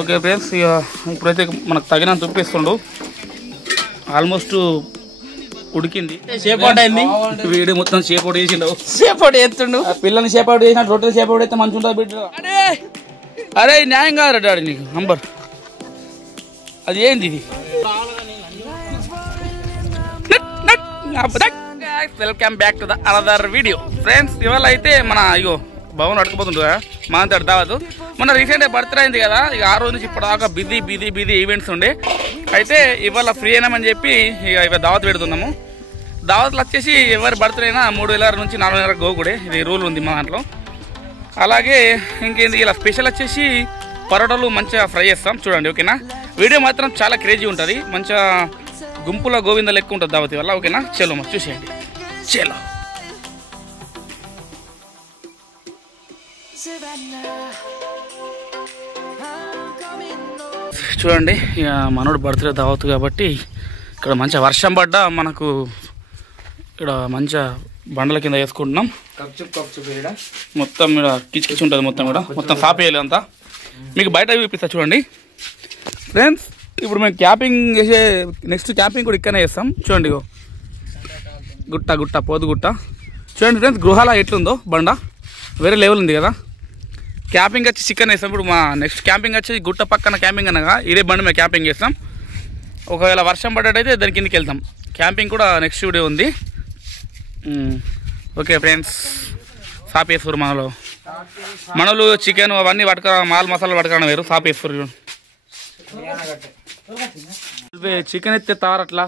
Okay friends, ఇక ఇప్పుడైతే మనకు తగినంత ఉప్పేస్తుండు. ఆల్మోస్ట్ ఉడికింది, షేపౌట్ అయింది. వీడియో మొత్తం షేపౌట్ చేసిండు. షేపౌట్ చేస్తుండు. పిల్లల్ని షేపౌట్ చేసిన రొట్టెలు షేపౌట్ అయితే మంచిగా ఉంటుంది బిడ్డ. అరే న్యాయం కాదు డాడీ నీకు నంబర్. అది ఏంది ఇది? Welcome back to the another video friends. ఇవాళ అయితే మన ఇగో భవన్ అడకపోతుంటుందా మా అంత దావదు. మొన్న రీసెంట్గా బర్త్డే అయింది కదా, ఇక ఆ రోజు నుంచి ఇప్పటిదాకా బిజీ ఈవెంట్స్ ఉండే. అయితే ఇవాళ ఫ్రీ అయినామని చెప్పి ఇక దావత్ పెడుతున్నాము. దావత్లు వచ్చేసి ఎవరి బర్త్డే అయినా 3000 నుంచి 4000 గోకుడే, ఇది రూల్ ఉంది మా దాంట్లో. అలాగే ఇంకేంది ఇలా స్పెషల్ వచ్చేసి పరోటాలు మంచిగా ఫ్రై చేస్తాం చూడండి, ఓకేనా. వీడియో మాత్రం చాలా క్రేజీ ఉంటుంది, మంచిగా గుంపులో గోవింద లెక్క ఉంటుంది దావతి వల్ల, ఓకేనా. చలో మరి చూసేయండి, చలో. చూడండి, ఇక మనోడు బర్త్డే దావత్ కాబట్టి ఇక్కడ మంచిగా వర్షం పడ్డా మనకు ఇక్కడ మంచిగా బండల కింద వేసుకుంటున్నాం. మొత్తం ఇక్కడ కిచకిచి ఉంటుంది, మొత్తం సాప్ వేయాలి అంతా. మీకు బయట చూపిస్తా చూడండి ఫ్రెండ్స్. ఇప్పుడు మేము క్యాంపింగ్ చేసే నెక్స్ట్ క్యాంపింగ్ కూడా ఇక్కడనే చేస్తాం చూడండి. గుట్ట పోదుగుట్ట చూడండి ఫ్రెండ్స్. గృహాల ఎట్లుందో బండ వేరే లెవెల్ ఉంది కదా. క్యాంపింగ్ వచ్చి చికెన్ వేస్తాం. ఇప్పుడు మా నెక్స్ట్ క్యాంపింగ్ వచ్చి గుట్ట పక్కన క్యాంపింగ్ అనగా ఇదే బండి మేము క్యాంపింగ్ చేస్తాం. ఒకవేళ వర్షం పడ్డట్టయితే దాని కిందకి వెళ్తాం. క్యాంపింగ్ కూడా నెక్స్ట్ వీడియో ఉంది. ఓకే ఫ్రెండ్స్, సాపేశ్వరు మనలు చికెన్ అవన్నీ మాల్ మసాలా పట్టుకురావడం వేరు. సాపేశ్వరు చికెన్ ఎత్తే తారట్లా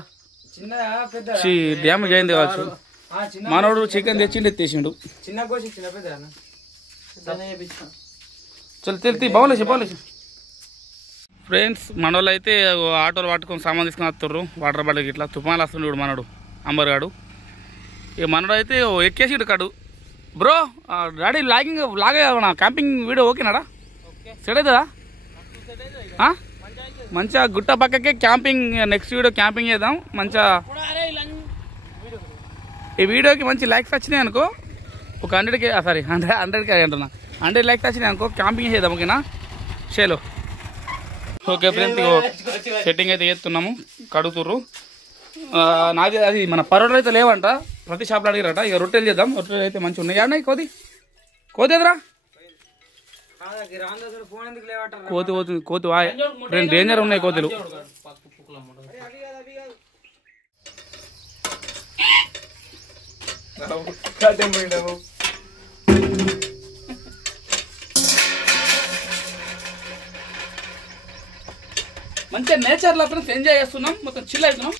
డ్యామేజ్ అయింది కావచ్చు. మనోడు చికెన్ తెచ్చిండు ఎత్తేసిండు. చల్ తెల్తి బాగోలేసి ఫ్రెండ్స్. మనోళ్ళు అయితే ఆటోలు పట్టుకొని సామాన్ తీసుకొని వస్తుర్రు. వాటర్ బాటిల్ ఇట్లా తుఫాన్లు వస్తుండే ఇప్పుడు మనోడు అంబర్గాడు. ఇక మనోడు అయితే ఎక్కేసిడు కాడు. బ్రో డాడీ లాగే నా క్యాంపింగ్ వీడియో ఓకేనాడా? సెట్ అవుతుందా? మంచిగా గుట్ట పక్కకే క్యాంపింగ్, నెక్స్ట్ వీడియో క్యాంపింగ్ చేద్దాం మంచిగా. ఈ వీడియోకి మంచి లైక్స్ వచ్చినాయి అనుకో, ఒక 100K సారీ 100K అంటున్నా, 100 లైక్స్ వచ్చినాయి అనుకో క్యాంపింగ్ చేద్దాం, ఓకేనా. షేలో ఓకే ఫ్రెండ్స్, సెట్టింగ్ అయితే చేస్తున్నాము, కడుగుతుర్రు. నాది అది మన పరోటాలు అయితే లేవంట, ప్రతి షాప్లో అడిగారట. ఇక రొట్టెలు చేద్దాం. రొట్టెలు అయితే మంచిగా ఉన్నాయి. అన్నాయి కోతి ఎదురా కోతి రెండు డేంజర్ ఉన్నాయి కోతులు. మంచిగా నేచర్ లో ఎంజాయ్ చేస్తున్నాం, మొత్తం చిల్ అవుతున్నాం.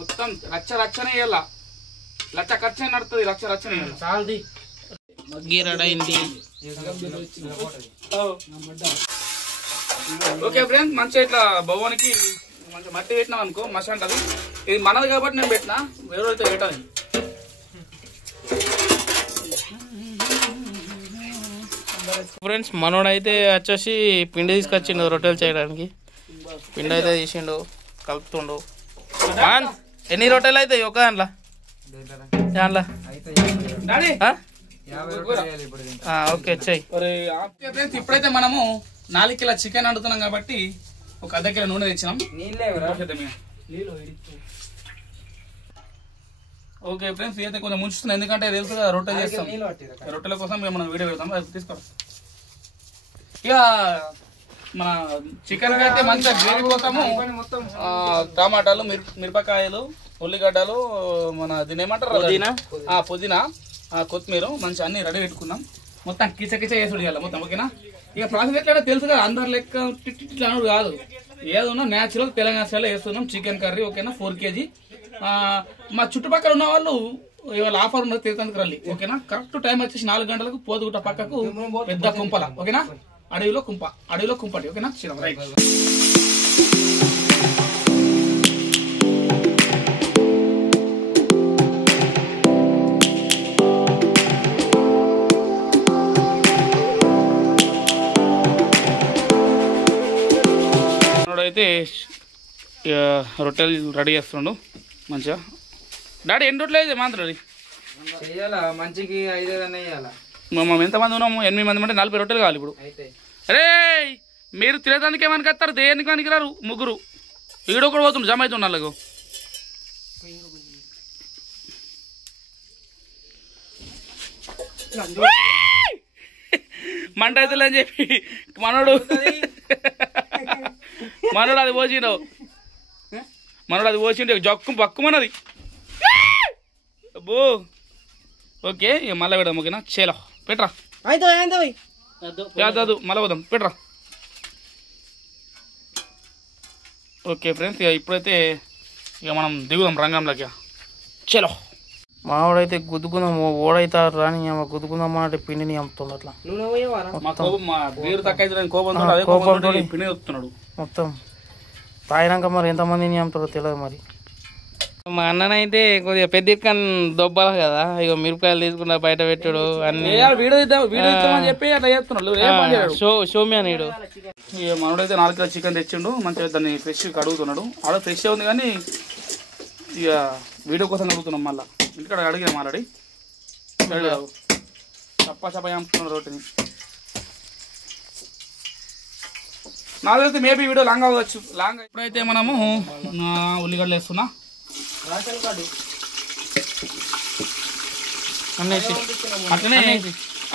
మొత్తం రచ్చనే వేయాల, లచ్చ ఖర్చు నడుతుంది, రచ్చనే చాలది. ఓకే ఫ్రెండ్స్, మంచిగా ఇట్లా భవానికి మంచిగా మట్టి పెట్టినాం అనుకో మసి అంటది. ఇది మనది కాబట్టి నేను పెట్టినా, వేరైతే పెట్టాలి. ఫ్రెండ్స్ మనోడైతే వచ్చేసి పిండి తీసుకొచ్చిండు రొట్టెలు చేయడానికి. పిండి అయితే తీసిండు, కలుపుతుండు. ఎన్ని రొట్టెలు అవుతాయి ఒక దాంట్లో? ఓకే చెయ్యి. ఇప్పుడైతే మనము 4 కిలో చికెన్ వండుతున్నాం కాబట్టి ఒక ½ కిలో నూనె తెచ్చినాం. ఓకే ఫ్రెండ్స్, అయితే కొంచెం ముంచుతున్నాం, ఎందుకంటే తెలుసు కదా రొట్టెలు చేస్తాం. రొట్టెల కోసం మనం వీడియో పెడతాం, అది తీసుకోండి. ఇక మన చికెన్ అయితే మంచిగా గ్రేవీ కోసము టమాటాలు, మిరపకాయలు, ఉల్లిగడ్డలు, మన దీని ఏమంటారు పుదీనా, కొత్తిమీర మంచిగా అన్ని రెడీ పెట్టుకున్నాం. మొత్తం కిచ చేసుడు చేయాలి మొత్తం, ఓకేనా. ఇక ప్రాసెస్ ఎట్లా తెలుసు కదా, అందరు లెక్క ఇట్లా అనుడు కాదు, ఏదన్నా న్యాచురల్ తెలంగాణ స్టైల్లో వేస్తున్నాం చికెన్ కర్రీ, ఓకేనా. 4 kg. మా చుట్టుపక్కల ఉన్న వాళ్ళు ఇవాళ ఆఫర్ ఉన్నది తీర్థానికి రండి, ఓకేనా. కరెక్ట్ టైం వచ్చేసి 4 గంటలకు పోదుగుట్ట పక్కకు పెద్ద కుంపల, ఓకేనా. అడవిలో కుంపటి, ఓకేనా. రైట్. అయితే రొట్టెలు రెడీ చేస్తుండు మంచిగా. డాడీ ఎన్ని రొట్టెలు అయితే మాత్రం చెయ్యాలా మంచికి 5 వేయాలా మేము ఎంతమంది ఉన్నాము 8 మంది అంటే 40 రొట్టెలు కావాలి ఇప్పుడు. అరే మీరు తినేదానికి ఏమని కత్తారు, దేనికి పనికి రారు ముగ్గురు. ఈడొకడు పోతుంది జమ అవుతుంది వాళ్ళకు. మంట అవుతుంది అని చెప్పి మనోడు అది పోసిండు. మనోడు అది పోసిండు జక్కు పక్కుమన్నది. అబ్బో ఓకే ఇక మళ్ళీ పెడదాం. ఓకేనా చేలో పెట్టరా కాదు మళ్ళీ పోదాం పెట్టరా. ఓకే ఫ్రెండ్స్ ఇక ఇప్పుడైతే ఇక మనం దిగుదాం రంగంలోకి. చలో మావాడైతే గుద్దుకుందాం ఓడైతే రాని గుద్దుకుందాం అంటే పిండిని అమ్ముతుంది అట్లా. కోపంతో పిండి వస్తున్నాడు మొత్తం. తాగినాక మరి ఎంతమందిని అమ్ముతాడో తెలియదు మరి. మా అన్ననైతే కొద్దిగా పెద్ద ఇక్కని దొబ్బాలి కదా, ఇక మిరపకాయలు తీసుకున్నా బయట పెట్టుడు అన్ని చెప్పి అట్లా చేస్తున్నాడు. షోమ్యా నీడు ఇక మనోడైతే 4 కిలో చికెన్ తెచ్చిండు. మంచిగా దాన్ని ఫ్రెష్ కడుగుతున్నాడు. ఆడ ఫ్రెష్ ఉంది కానీ ఇక వీడియో కోసం కడుగుతున్నాం. మళ్ళీ ఇంటికాడ అడిగినాం ఆల్రెడీ. చప్పా చంపుతున్నాడు రోటిని. నాకు తెలిసి మేబీ వీడియో లాంగ్ అవ్వచ్చు. లాంగ్ ఇప్పుడైతే మనము ఉల్లిగడ్డలు వేస్తున్నా.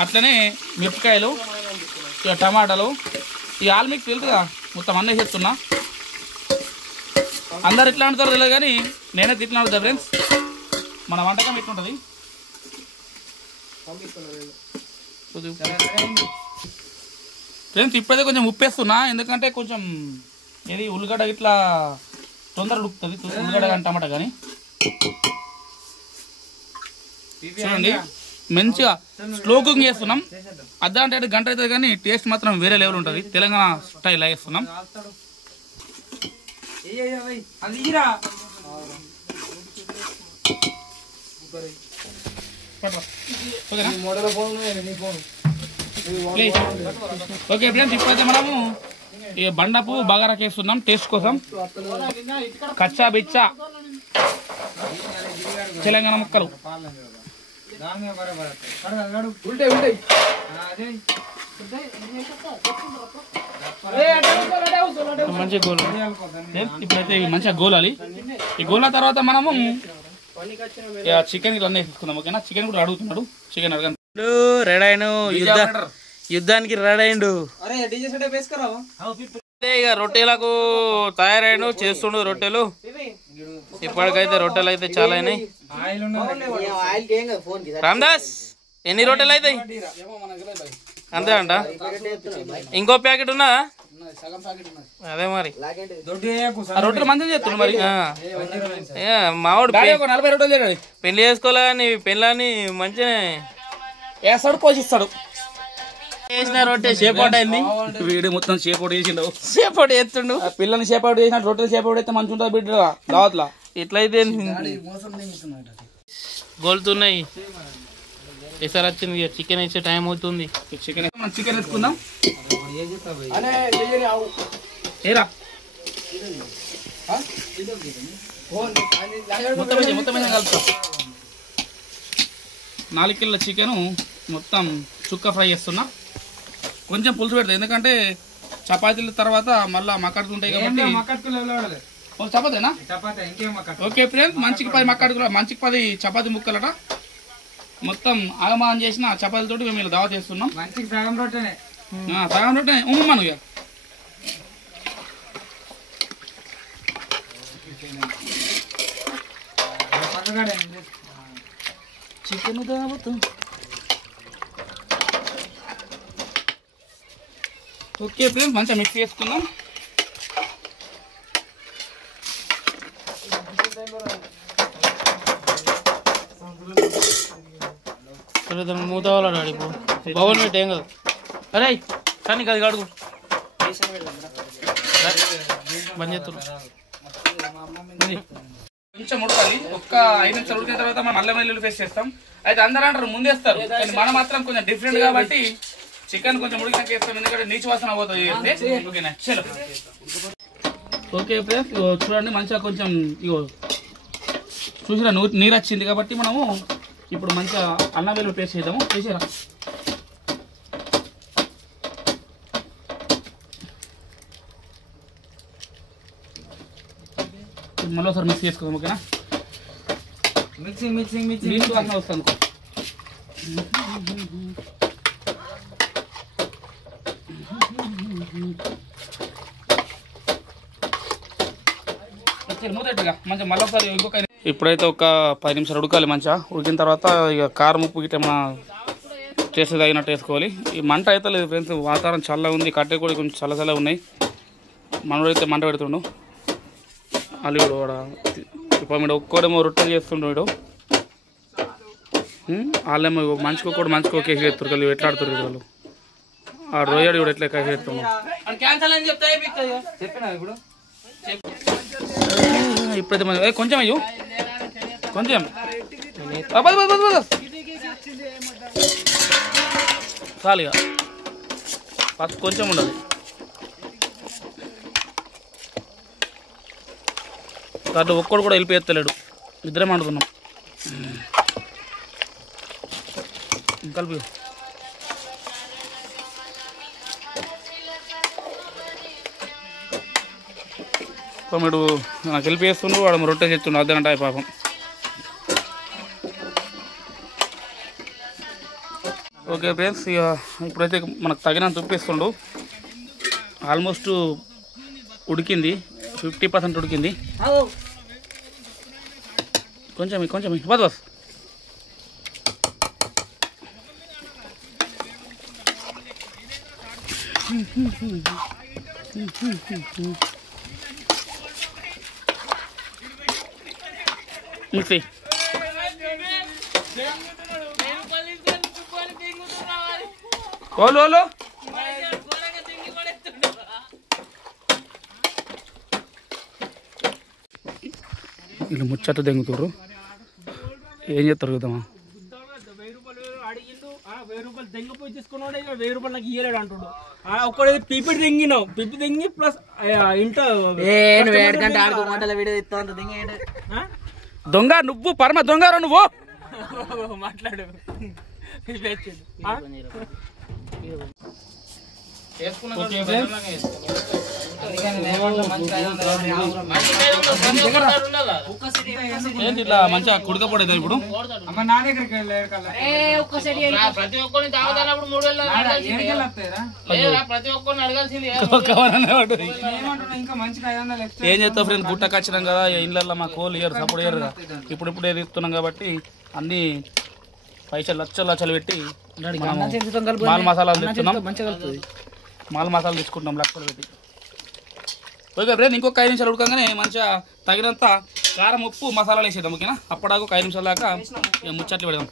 అట్లనే మిరపకాయలు, ఇక టమాటాలు, ఇక ఆల్ మిక్స్ తెలుసుగా మొత్తం అన్నీ చేస్తున్నా. అందరు ఇట్లా అంటారు తెలియదు కానీ నేనైతే ఇట్లా అంటా ఫ్రెండ్స్. మన వంటకం ఎట్లుంటుంది ఫ్రెండ్స్. ఇప్పుడైతే కొంచెం ఉప్పేస్తున్నా, ఎందుకంటే కొంచెం ఏది ఉల్లిగడ్డ ఇట్లా తొందరగా ఉడుకుతుంది ఉల్లిగడ్డ కానీ టమాటా కానీ. చూడండి మంచిగా స్లో కుకింగ్ చేస్తున్నాం. అర్ధగంట గంట అవుతుంది కానీ టేస్ట్ మాత్రం వేరే లెవెల్ ఉంటుంది. తెలంగాణ స్టైల్ వేస్తున్నాం. ఓకే ఫ్రెండ్స్ ఇప్పుడైతే మనము ఈ బండపు బగారా చేస్తున్నాం టేస్ట్ కోసం. కచ్చా బిచ్చా తెలంగాణ ముక్కలు. మంచిగా గోలాలి. ఇప్పుడైతే మంచిగా గోలాలి. ఈ గోల తర్వాత మనము చికెన్ ఇట్లా అన్నీ తీసుకుందాం. ఓకేనా చికెన్ కూడా అడుగుతున్నాడు. చికెన్ అడగండి. రెడీ అయిన యుద్ధానికి రెడీ అయిండు. ఇక రొట్టెలకు తయారైన చేస్తుండు రొట్టెలు. ఇప్పటికైతే రొట్టెలు అయితే చాలా అయినాయి. రామ్దాస్ ఎన్ని రొట్టెలు అవుతాయి అంతే అంట. ఇంకో ప్యాకెట్ ఉన్నా అదే మరి రొట్టెలు మంచిగా చేస్తున్నాడు మరి. మావాడు 40 రొట్టెలు పెళ్లి చేసుకోలే కానీ పెళ్ళాన్ని మంచిగా వేస్తాడు పోషిస్తాడు. చేసిన రొట్టె షేపాటు అయింది. వీడు మొత్తం షేపాటు చేసిండు. షేపాటు చేస్తుండు. పిల్లల్ని షేపాటు చేసిన రొట్టెలు షేపాటు అయితే మంచిగా ఉంటుంది బిడ్డ దావత్లా. ఇట్లయితే గోలుతున్నాయి. ఈసారి వచ్చింది చికెన్ వేసే టైం అవుతుంది. చికెన్ చికెన్ వేసుకుందాం. ఏరా మొత్తం కలుపుతా. 4 కిలోల చికెను మొత్తం చుక్క ఫ్రై చేస్తున్నా. కొంచెం పులుసు పెడతా, ఎందుకంటే చపాతీల తర్వాత మళ్ళీ మక్కడుతుంటాయి కాబట్టి. చపాతీనా? ఓకే ఫ్రెండ్స్ మంచికి 10 మక్కడుకులు, మంచికి 10 చపాతీ ముక్కలట. మొత్తం ఆగమానం చేసిన చపాతీలతోటి మేము ఇలా దావా చేస్తున్నాం. సగం రొట్టె ఉమ్మను ఇక. చికెన్ దావత్. ఓకే ఫ్రెండ్స్ మంచిగా మిక్స్ చేసుకుందాం. మూత వాళ్ళాడు ఇప్పుడు బౌల్ పెట్టి ఏం కాదు. అరే కానీ అది కడుగు బంద్ చేస్తున్నా. కొంచెం ఉడకాలి. ఒక్క 5 నిమిషాలు ఉడికిన తర్వాత మనం అల్లం వెల్లుల్లి పేస్ట్ చేస్తాం. అయితే అందరూ అంటారు ముందేస్తారు, కానీ మనం మాత్రం కొంచెం డిఫరెంట్ కాబట్టి చికెన్ కొంచెం ఉడికినాక వేస్తాం, ఎందుకంటే నీచు వాసన పోతుంది. ఓకేనా చలో. ఓకే ఫ్రెండ్స్ చూడండి మంచిగా కొంచెం ఇగో చూసిరా నీరు వచ్చింది కాబట్టి మనము ఇప్పుడు మంచిగా అల్లం వెల్లుల్లి పేస్ట్ చేద్దాము. చేసిరా మళ్ళీ ఒకసారి మిక్స్ చేసుకోదాం. ఓకేనా? మిక్సింగ్ నీళ్ళు వాసన వస్తుంది. మూతట్టుగా మంచిగా మళ్ళీ ఒకసారి ఇంకొక ఇప్పుడైతే ఒక 10 నిమిషాలు ఉడకాలి. మంచిగా ఉడికిన తర్వాత ఇక కారం ఉప్పు గిట్ట మన టేస్ట్ తగినట్టు వేసుకోవాలి. ఈ మంట అయితే లేదు ఫ్రెండ్స్, వాతావరణం చల్లగా ఉంది, కట్టెలు కూడా కొంచెం చల్లగా ఉన్నాయి. మనోడైతే మంట పెడుతుండు. అల్లుడు వాడ ఇప్పుడు మీరు ఒక్కడేమో రొట్టెలు చేస్తుండ్రు. వీడు వాళ్ళేమో మంచిగా ఒక్కడు మంచిగా కేసు చేస్తారు కదా, ఎట్లా ఆడుతారు వాళ్ళు. ఆ రోజాడు కూడా ఎట్లా కేసు చేస్తున్నాం. ఇప్పుడైతే మనం కొంచెం అయ్యో కొంచెం చాలుగా ఫస్ట్ కొంచెం ఉండాలి. దాంట్లో ఒక్కడు కూడా వెళ్ళిపోయలేడు, ఇద్దరే వండుతున్నాం. కలిపి మీరు నాకు హెల్ప్ చేస్తుండ్రు, వాడు రొట్టె చేస్తుండ్రు అర్ధగంట పాపం. ఓకే ఫ్రెండ్స్, ఇక ఇప్పుడైతే మనకు తగినంత ఉప్పిస్తుండు. ఆల్మోస్ట్ ఉడికింది, 50% ఉడికింది. కొంచెం కొంచెం బస్ మిక్సీ ఓలు ఓలు వీళ్ళు ముచ్చట దెంగుతారు. ఏం చేస్తారు కదమ్మా? 1000 రూపాయలు దెంగపోయి తీసుకున్నాడు, 1000 రూపాయలు నాకు ఇయ్యలేడు అంటాడు. ఒక్కడైతే పిపి దెంగినావు, పిపి దెంగి ప్లస్ ఇంట్లో దొంగ నువ్వు, పరమ దొంగ నువ్వు మాట్లాడు. ఏంటి ఇట్లా మంచిగా కుడకపోడేదా ఇప్పుడు? అమ్మ నా దగ్గరికి ప్రతి ఒక్కరిని తాగుతానప్పుడు 3000 ప్రతి ఒక్కరిని అడగాల్సింది. ఇంకా మంచిగా 500 ఎక్స్ట్రా. ఏం చేస్తావు ఫ్రెండ్స్, గుట్టకు వచ్చినాం కదా ఇళ్ళల్లో మా కోళ్ళు ఇయ్యరు, సపోర్ట్ ఇయ్యరు కదా. ఇప్పుడు ఎదుగుతున్నాం కాబట్టి అన్ని పైసలు లచ్చలు పెట్టి మాల్ మసాలాలు తెచ్చుకున్నాం. మాల్ మసాలా తీసుకుంటున్నాం లక్షలు పెట్టి. ఓకే ఫ్రెండ్, ఇంకొక 5 నిమిషాలు ఉడకంగానే మంచిగా తగినంత కారం ఉప్పు మసాలాలు వేసేద్దాం. ఓకేనా? అప్పటిదాకా ఒక 5 నిమిషాల దాకా ముచ్చట్లు పెడదాం.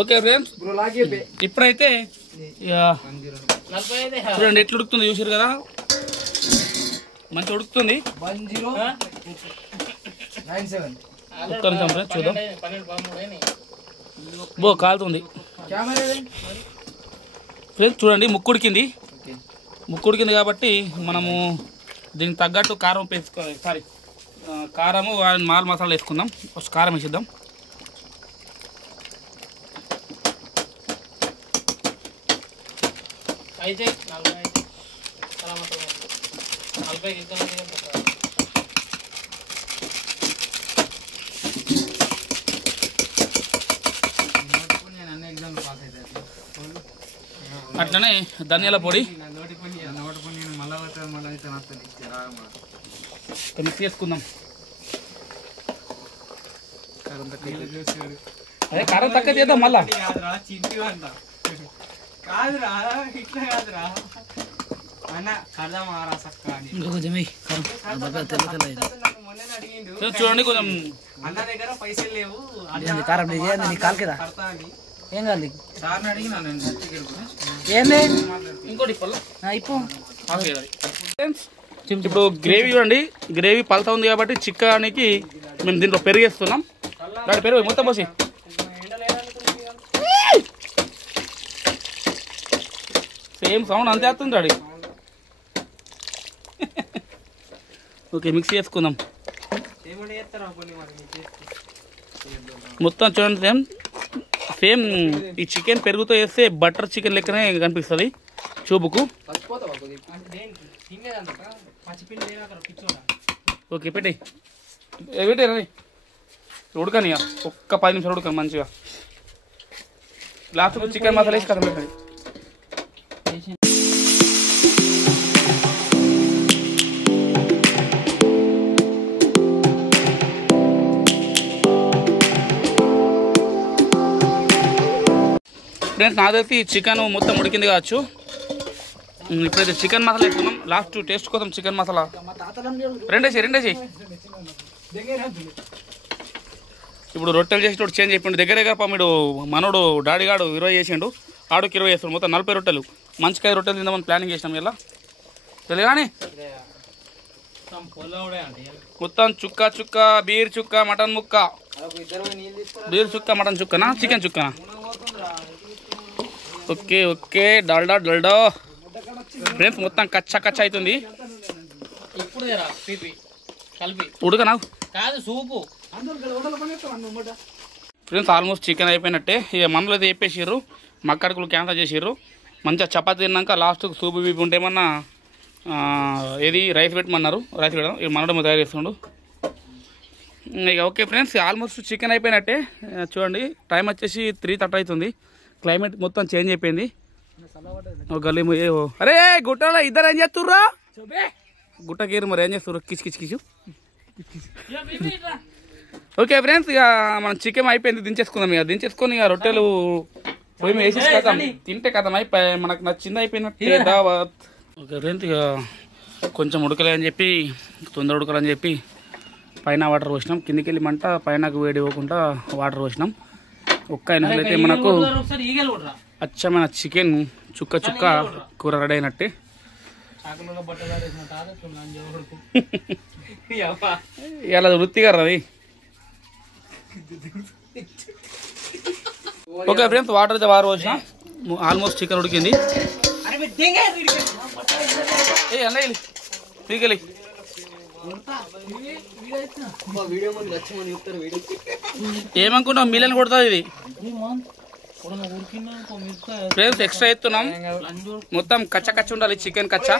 ఓకే ఫ్రెండ్స్, ఇప్పుడైతే చూడండి ఎట్లా ఉడుకుతుంది, చూసారు కదా మంచిగా ఉడుకుతుంది. 1097 ఒక్క నిమిషం ఫ్రెండ్స్ చూద్దాం. బో కాలుతుంది ఫ్రెండ్స్, చూడండి ముక్కుడికింది కాబట్టి మనము దీనికి తగ్గట్టు కారం వేసుకోవాలి. సారీ కారము మాల్ మసాలా వేసుకుందాం. ఫస్ట్ కారం వేసిద్దాం. అయితే 40 అట్లనే ధనియాల పొడి మిక్స్ చేసుకుందాం. అదే కారం తక్కువ చేద్దాం మళ్ళా. కాదురా ఇట్లా కాదురా అన్న కడదామారా సక్క చూడండి కొంచెం అన్న దగ్గర పైసలు లేవు ఏం కాదు సార్ని అడిగినా ఏంది ఇంకోటి ఇప్పుడు గ్రేవీ చూడండి, గ్రేవీ పలత ఉంది కాబట్టి చికెన్కి మేము దీంట్లో పెరిగేస్తున్నాం. దాని పెరుగు మొత్తం పోసి సేమ్ సౌండ్ అంతే వస్తుంది. ఓకే మిక్స్ చేసుకుందాం. మొత్తం చూడండి సేమ్ ఈ చికెన్ పెరుగుతో వేస్తే బటర్ చికెన్ లెక్కనే కనిపిస్తుంది చూపుకు. ఓకే పెట్టి పెట్టారు ఉడకని ఒక్క 10 నిమిషాలు ఉడకని మంచిగా. లాస్ట్ చికెన్ మసాలా వేసి కథ పెట్టండి. ఫ్రెండ్స్ నాకు తెలిసి చికెన్ మొత్తం ఉడికింది కావచ్చు. ఇప్పుడైతే చికెన్ మసాలా వేసుకున్నాం. లాస్ట్ టేస్ట్ కోసం చికెన్ మసాలా రెండేసి ఇప్పుడు రొట్టెలు చేసేటోడు చేంజ్ అయిపోయిండు. దగ్గర మీరు మనోడు డాడీగాడు 20 చేసిండు, ఆడుకి 20 చేస్తాడు. మొత్తం 40 రొట్టెలు. మంచిగా రొట్టెలు తిందామని ప్లానింగ్ చేసినాం ఇలా తెలియదు కానీ మొత్తం చుక్క బీర్ చుక్క మటన్ ముక్క, బీర్ చుక్క మటన్ చుక్కనా చికెన్ చుక్కనా. ఓకే డాల్డా ఫ్రెండ్స్ మొత్తం కచ్చా అవుతుంది. ఉడకనా సూపు ఫ్రెండ్స్ ఆల్మోస్ట్ చికెన్ అయిపోయినట్టే. ఇక మనలో అయితే చెప్పేసారు మక్కడికులు క్యాన్సల్ చేసారు. మంచిగా చపాతీ తిన్నాక లాస్ట్కి సూపు బీపీ ఉంటేమన్నా ఏది రైస్ పెట్టమన్నారు. రైస్ పెట్టడం ఇక మనడం తయారు చేస్తుండు. ఇక ఓకే ఫ్రెండ్స్ ఆల్మోస్ట్ చికెన్ అయిపోయినట్టే. చూడండి టైం వచ్చేసి 3:30 అవుతుంది. క్లైమేట్ మొత్తం చేంజ్ అయిపోయింది. గల్లీ అరే గుట్టలో ఇద్దరు ఏం చేస్తుర్రా? గుట్టకేరు మరి ఏం చేస్తుర్రు? కిచు. ఓకే ఫ్రెండ్స్ ఇక మనం చికెన్ అయిపోయింది. దించేసుకుందాం. ఇక దించేసుకొని ఇక రొట్టెలు పొయ్యి మీద వేసేసి కథం తింటే కథం అయిపోయి మనకు నచ్చింది అయిపోయినట్టే దావత్. ఓకే ఫ్రెండ్స్ ఇక కొంచెం ఉడకలే అని చెప్పి తొందర ఉడకలని చెప్పి పైన వాటర్ పోసినాం. కిందికి వెళ్ళి మంట పైనకు వేడి ఇవ్వకుండా వాటర్ పోసినాం. ఒక్క ఎనిమిది అయితే మనకు అచ్చమైన చికెన్ చుక్క కూర రెడీ అయినట్టే. ఇలా వృత్తిగా అది. ఓకే ఫ్రెండ్స్ వాటర్ అయితే వారు వచ్చిన ఆల్మోస్ట్ చికెన్ ఉడికింది. ఏమనుకుంటాం మిలియన్ కొడుతుంది ఇది ఫ్రెండ్స్. ఎక్స్ట్రా ఎత్తున్నాం మొత్తం కచ్చ ఉండాలి చికెన్ కచ్చ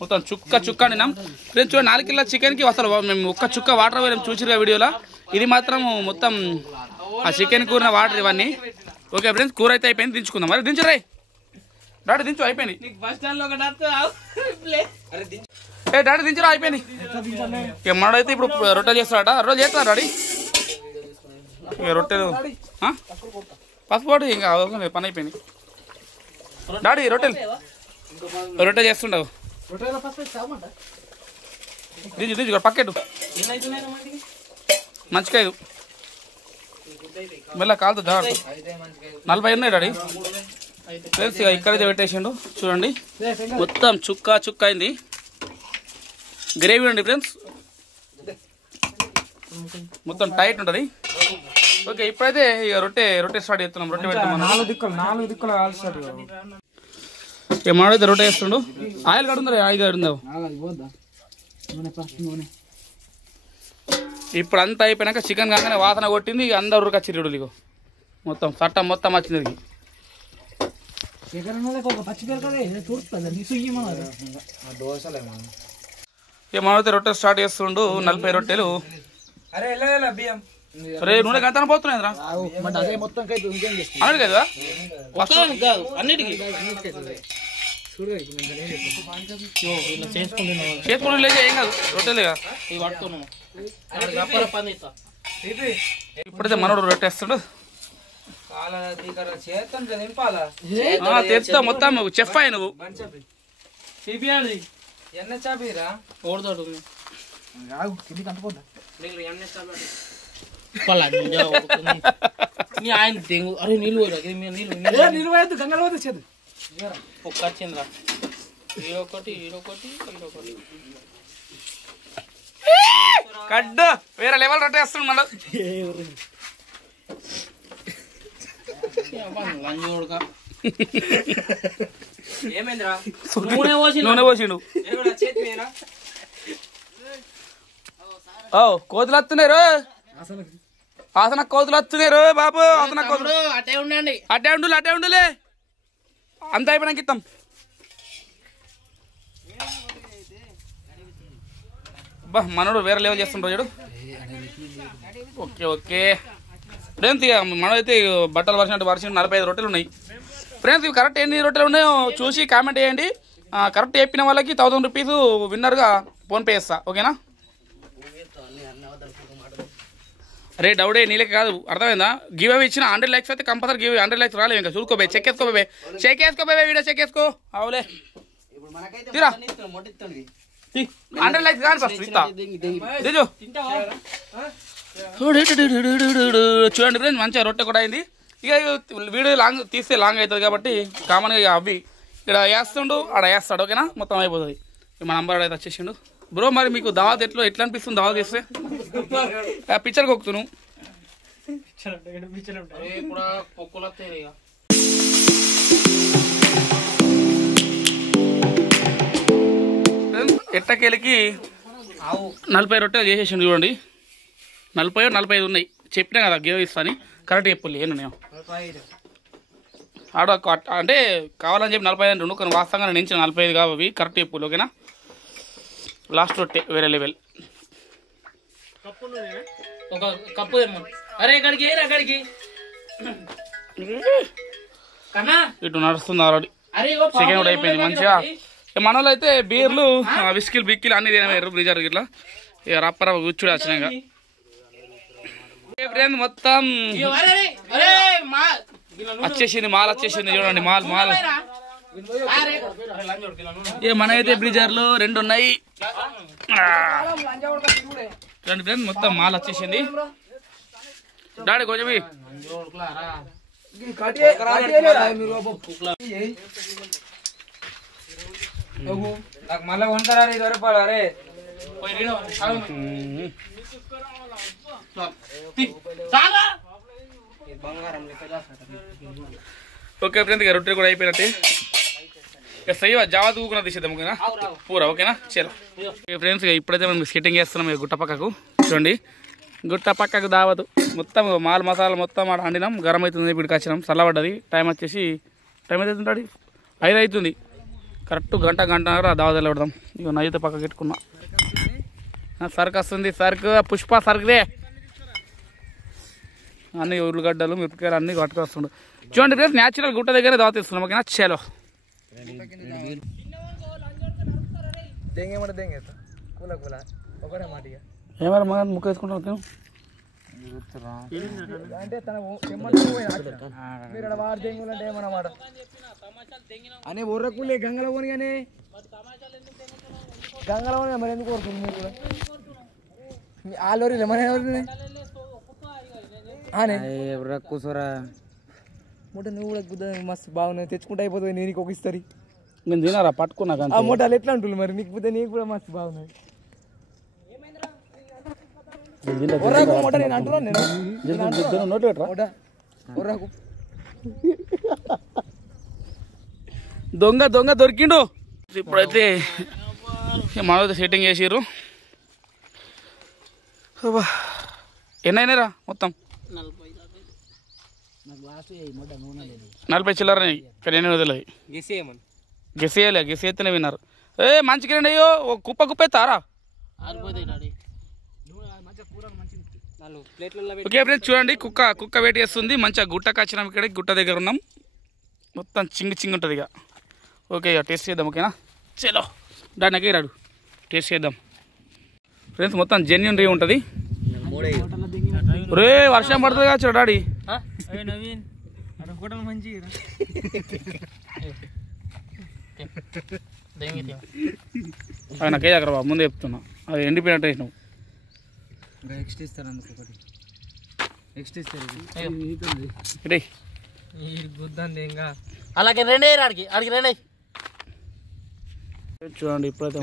మొత్తం చుక్క అండినాం ఫ్రెండ్స్. చూడండి 4 కిలోల చికెన్కి అసలు మేము ఒక్క చుక్క వాటర్ పోయాం చూసిరుగా వీడియోలో. ఇది మాత్రం మొత్తం ఆ చికెన్ కూర వాటర్ ఇవన్నీ. ఓకే ఫ్రెండ్స్ కూర అయితే అయిపోయింది. దించుకుందాం. మరి దించరే డాడీ దించు అయిపోయింది. డాడీ దించరా అయిపోయింది. ఇక మనడైతే ఇప్పుడు రొట్టెలు చేస్తాడట. రోజు చేస్తాడు డాడీ ఇక రొట్టెలు పసుపోటు ఇంకా పని అయిపోయింది. డాడీ రొట్టె చేస్తుండవు దించు పక్కెట్టు మంచిగా ఇది మెల్ల కాలుతో జాగ్రత్త. 40 ఉన్నాయి డాడీ ఫ్రెండ్స్. ఇక ఇక్కడైతే పెట్టేసిండు చూడండి మొత్తం చుక్క అయింది. గ్రేవీ అండి ఫ్రెండ్స్ మొత్తం టైట్ ఉంటుంది. ఓకే ఇప్పుడైతే ఇక రొట్టె స్టార్ట్ చేస్తున్నాం. రొట్టె పెడతాం. 4 దిక్కులు ఇక మనైతే రొట్టె వేస్తుండు. ఆయిల్ కడుందా? ఆయిల్ కడుందావు. ఇప్పుడు అంతా అయిపోయినాక చికెన్ కాగానే వాసన కొట్టింది. ఇక అందరు ఉరకొచ్చిర్రు ఇక మొత్తం చట్టం మొత్తం వచ్చింది. ఇక మనైతే రొట్టె స్టార్ట్ చేస్తుండు. 40 రొట్టెలు. అరే నూనె గంట పోతున్నాయి అన్నాడు కదా అన్నిటికీ చేసుకుని లేదు ఏం కాదు రొట్టెలుగా. ఇప్పుడైతే మనోడు రొట్టె వేస్తుండు. తెస్తా మొత్తం చెఫ్ అయ్యి నువ్వు. ఆయన తెంగు అరే నీళ్ళు ఒక్క వచ్చిందిరా. ఈడొకటి కడ్డు వేరే లెవెల్ రొట్టె వేస్తుంది మళ్ళీ. నూనె పోసిండు. ఓ కోతులు వస్తున్నారు ఆసన కోతులు వస్తున్నారు బాబు ఆసన కోతులు అటే ఉండండి అటే ఉండులే అంత అయిపోయినాక ఇస్తాం బా మనోడు వేరే లెవెల్ చేస్తుంటారు చూడు ఓకే ఓకే ఫ్రెండ్స్ ఇక మనమైతే బట్టలు వరిసినట్టు 45 రొట్టెలు ఉన్నాయి ఫ్రెండ్స్ ఇవి కరెక్ట్ ఎన్ని రొట్టెలు ఉన్నాయో చూసి కామెంట్ చేయండి కరెక్ట్ చెప్పిన వాళ్ళకి 1000 రూపీస్ విన్నర్గా ఫోన్పే చేస్తా ఓకేనా అరే డౌడే నీళ్ళకి కాదు అర్థమైందా గివ్ అవే ఇచ్చిన 100 lakhs అయితే కంపల్సరీ గివ్ 100 lakhs రాలేదు ఇంకా చూసుకోబోయే చెక్ వేసుకోబోయే వీడియో చెక్ వేసుకో అవులే తీరా 100 lakhs కానీ ఫస్ట్ ఇస్తా చూడండి ఫ్రెండ్స్ మంచిగా రొట్టె కూడా అయింది ఇక వీడియో లాంగ్ తీస్తే లాంగ్ అవుతుంది కాబట్టి కామన్గా ఇక అవి ఇక్కడ వేస్తుండు ఆడ వేస్తాడు ఓకేనా మొత్తం అయిపోతుంది మా నంబర్ అయితే వచ్చేసిండు బ్రో మరి మీకు దావత్ ఎట్లా అనిపిస్తుంది దావత్ చేస్తే పిక్చర్ కొక్కుతును ఎట్టకేలకి 40 రొట్టెలు చేసేసిండు చూడండి 45 ఉన్నాయి చెప్పినా కదా గేవ్ ఇస్తాను కరెక్ట్ చెప్పు ఏను నేను ఆడ అంటే కావాలని చెప్పి 45 అంటుండు కానీ వాస్తవంగా నేను 45 కావు కరెక్ట్ చెప్పు ఓకేనా లాస్ట్ రొట్టె వేరే లెవెల్ ఒక కప్పు అరే ఇక్కడికి ఇటు నడుస్తుంది ఆల్రెడీ చికెన్ కూడా అయిపోయింది మంచిగా మన వాళ్ళు అయితే బీర్లు విస్కిల్ బిక్కిలు అన్ని తినవేరు బ్రిజర్ ఇట్లా ఇక రప్పర కూర్చుడు వచ్చినాక ఫ్రెండ్ మొత్తం వచ్చేసింది మాల్ వచ్చేసింది చూడండి మాల్ మన అయితే బ్రిజర్లు 2 ఉన్నాయి చూడండి ఫ్రెండ్ మొత్తం మాల్ వచ్చేసింది డాడీ కొంచెం నాకు మళ్ళీ కొంటారా 2 రూపాయలు అరే ఓకే ఫ్రెండ్స్ ఇక రొట్టెలు కూడా అయిపోయినట్టే ఇక సైవ జావా తూకున్నా తీసేద్దాం ఓకేనా పూరా ఓకేనా చలో ఫ్రెండ్స్ ఇక ఇప్పుడైతే మనం స్కెటింగ్ చేస్తున్నాం ఇక గుట్ట పక్కకు చూడండి గుట్ట పక్కకు దావదు మొత్తం మాల్ మసాలా మొత్తం ఆడ వండినాం గరం అవుతుంది ఇప్పటికి వచ్చినాం చల్లబడ్డది టైం వచ్చేసి టైం అయితే 5 అవుతుంది కరెక్ట్ గంటన్నర దావదలు పెడదాం ఇక నైతే పక్కకు పెట్టుకున్నా సరుకు వస్తుంది సరుకు పుష్ప సరుకుదే అన్ని ఉల్లిగడ్డలు మిరపకాయలు అన్నీ పట్టుకొస్తుండు చూడండి ఫ్రెండ్స్ న్యాచురల్ గుట్ట దగ్గర దావతిస్తున్నాం ఓకేనా చలో ఏమైనా మా ముక్క వేసుకుంటాం అంటే తన ఏమన్నమాట అనే ఉర్రకులే గంగలో పోని కానీ గంగలో పోని మరి ఎందుకు కోరుతుంది మీరు కూడా ఆలోరీ మన కూర్చోరా మూట నువ్వు కూడా గుద్ద మస్తు బాగున్నాయి తెచ్చుకుంటే అయిపోతుంది నీకు ఒక ఇస్తారు నేను తినారా పట్టుకున్నా ఆ మూటలు ఎట్లా ఉంటుంది మరి నీకు పోతే నీకు కూడా మస్తు బాగున్నాయి మూట నేను అంటున్నాను దొంగ దొరికిండు ఇప్పుడైతే మనతో సెట్టింగ్ చేసిర్రు ఎన్ని అయినారా మొత్తం 40 చిల్లర కానీ ఎన్ని వదిలేదు గెస్ అయితేనే విన్నారు మంచి కిరండి అయ్యో కుప్ప ఎత్తారా ఓకే ఫ్రెండ్స్ చూడండి కుక్క వెయిట్ చేస్తుంది మంచిగా గుట్టకు వచ్చినాం ఇక్కడ గుట్ట దగ్గర ఉన్నాం మొత్తం చింగి ఉంటుంది ఇక ఓకే ఇక టేస్ట్ చేద్దాం ఓకేనా చలో దానికి రాడు టేస్ట్ చేద్దాం ఫ్రెండ్స్ మొత్తం జెన్యున్ రీ ఉంటుంది రే వర్షం పడుతుంది కావచ్చు డాడీ నాకే అక్కడ ముందే చెప్తున్నా అది ఎండిపోయినట్టు వేసినావు అలాగే రెండే అడిగి రెండే చూడండి ఇప్పుడైతే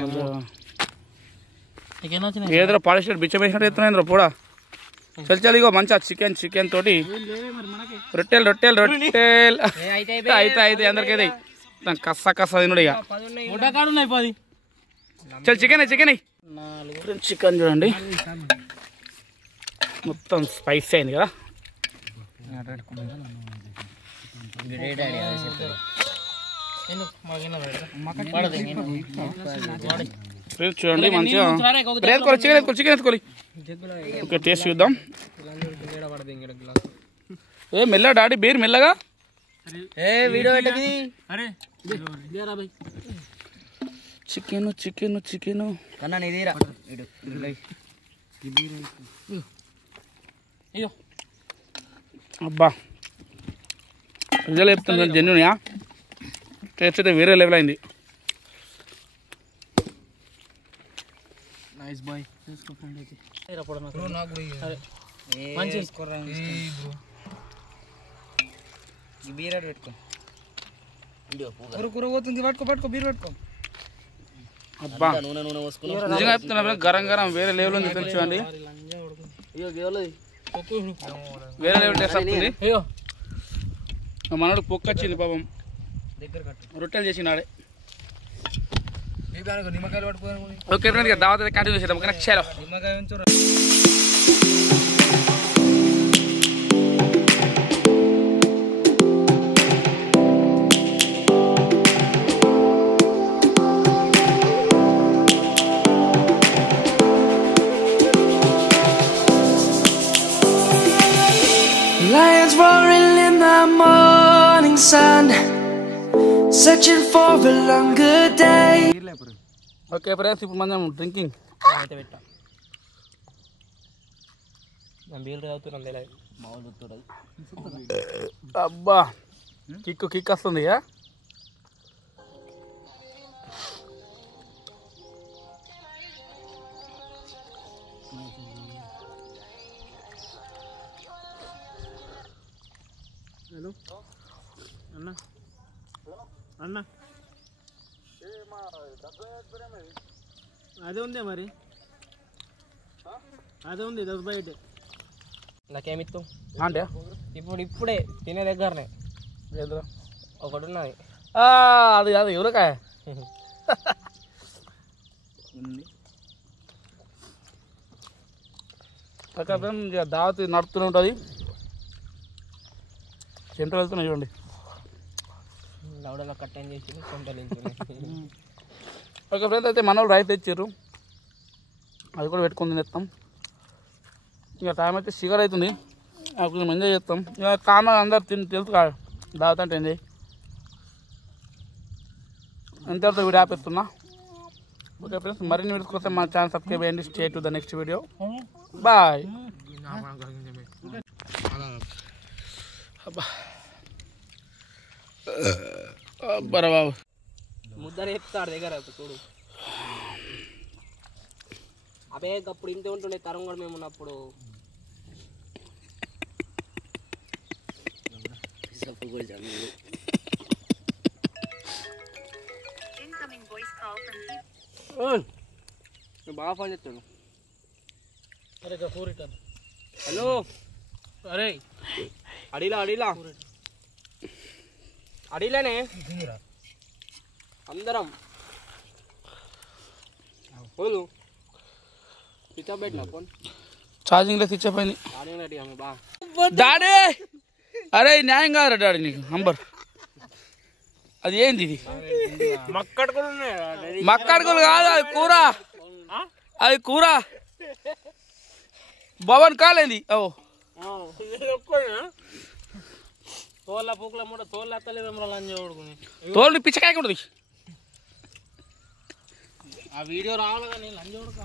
ఏదో పాలిస్టర్ బిచ్చం వేసినట్టు ఎత్తున్నాయి కూడా చల్ ఇగో మంచిగా చికెన్ తోటి రొట్టెలు అయితే అందరికైతే కస్స తినడు ఇక చల్ చికెన్ చూడండి మొత్తం స్పైసీ అయింది కదా. చూడండి మంచిగా చికెన్ ఎత్తుకోవాలి. ఓకే టేస్ట్ చూద్దాం. ఏ మెల్లగా డాడీ బీర్ మెల్లగా. చికెన్ చికెన్ చికెన్ కన్నా నీదిరా అబ్బా రిజల్ట్ చెప్తుంది జెన్యున్యా. టేస్ట్ అయితే వేరే లెవెల్ అయింది. కూర పోతుంది. పట్టుకో బీర్ పట్టుకో. అబ్బా నిజంగా చెప్తున్నా గరం గరం వేరే లెవెల్ ఉంది. చూడండి వేరే లెవెల్ టేస్ట్ వస్తుంది. మనోడు పొక్కు వచ్చింది పాపం. రొట్టెలు చేసినాడే. నిమ్మకాయలు పట్టుకో. ఓకే ఫ్రెండ్స్ దావత్ అయితే కంటిన్యూ చేద్దాం. ఓకే చలో. నిమ్మకాయ Lions roaring in the morning sun, searching for a longer day. Okay friends ఇప్పుడు మనం డ్రింకింగ్. అబ్బా కిక్ వస్తుంది. అన్న అదే ఉందే మరి, అదే ఉంది 10 బయట. నాకేమిస్తావు అంటే ఇప్పుడే తినే దగ్గరనే ఒకటి ఉన్నది. అది కాదు ఎవరికాయ దావత్ నడుతూనే ఉంటుంది. సెంటర్ వెళ్తున్నాయి చూడండి. లౌడలో కట్ చేసి సెంటర్. ఓకే ఫ్రెండ్స్ అయితే మన వాళ్ళు రైస్ తెచ్చారు. అది కూడా పెట్టుకొని తినేస్తాం. ఇక టైం అయితే షుగర్ అవుతుంది. కొంచెం ఎంజాయ్ చేస్తాం. ఇక కామన్ అందరు తెలుసు కదా దావత్ అంటే ఎంజాయ్. ఎంతవరకు వీడియో ఆపేస్తున్నా. ఓకే ఫ్రెండ్స్ మరిన్ని వీడియోస్ కోసం మా ఛానల్ సబ్స్క్రైబ్ చేయండి. Stay to the next video. Bye. అబ్బా బాబు ముద్దర చెప్తాడు దగ్గర చూడు. అదే అప్పుడు ఇంతే ఉంటుండే తరం కూడా మేము ఉన్నప్పుడు. బాగా ఫోన్ చేస్తాడు. హలో అరే అడిలానే అందరం పోలు స్విచ్ ఆఫ్ పెట్టినా ఫోన్. ఛార్జింగ్ లో స్విచ్ ఆఫ్ అయింది. ఛార్జింగ్ రెడీ బా డాడీ. అరే న్యాయం కాదురా డాడీ నీకు అంబర్. అది ఏంది ఇది? మక్కడుకులు కాదు అది కూర. అది కూర భవన్ కాలేంది. ఓ తోళ్ళ పూకుల మూట తోళ్ళు ఎత్తలేదు లంజ కొడుకుని. తోలు పిచ్చకాయ ఉంటుంది. ఆ వీడియో రావాలి కానీ లంజ కొడుకు.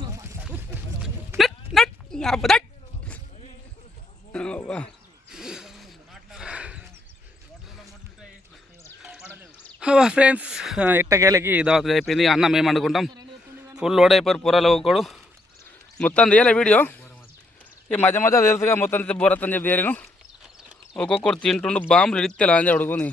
ఫ్రెండ్స్ ఎట్టకేలకి దావత్ అయిపోయింది. అన్నం మేము వండుకుంటాం. ఫుల్ లోడ్ అయిపోయారు పొరలు ఒక్కడు. మొత్తం తీయాలి వీడియో. ఈ మధ్య మధ్య తెలుసుగా మొత్తం బొరతని చెప్పి తీయను. ఒక్కొక్కరు తింటుండు బాంబులు ఇడితే లాంజ ఉడుకుంది.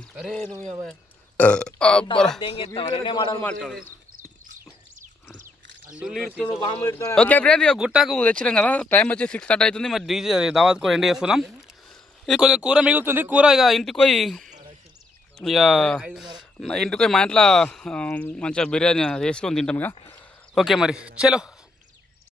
ఓకే ఫ్రెండ్స్ ఇక గుట్టాకు తెచ్చినాం కదా. టైం వచ్చి 6:30 అవుతుంది. మరి డీజే దావత్ కూడా ఎండ్ చేస్తున్నాం. ఇది కొంచెం కూర మిగులుతుంది. కూర ఇక ఇంటికి పోయి మా ఇంట్లో మంచిగా బిర్యానీ వేసుకొని తింటాం ఇక. ఓకే మరి చలో.